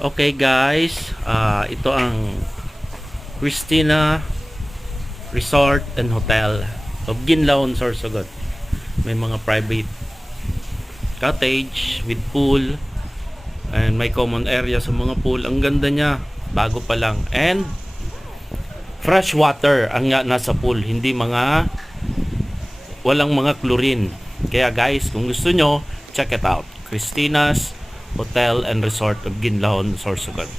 Okay guys, ito ang Christina Resort and Hotel of Ginlaon, Sorsogon. May mga private cottage with pool and may common area sa mga pool. Ang ganda niya, bago pa lang. And fresh water ang nasa pool, hindi walang mga chlorine. Kaya guys, kung gusto nyo, check it out. Christina's Hotel and Resort of Ginlaon, Sorsogon.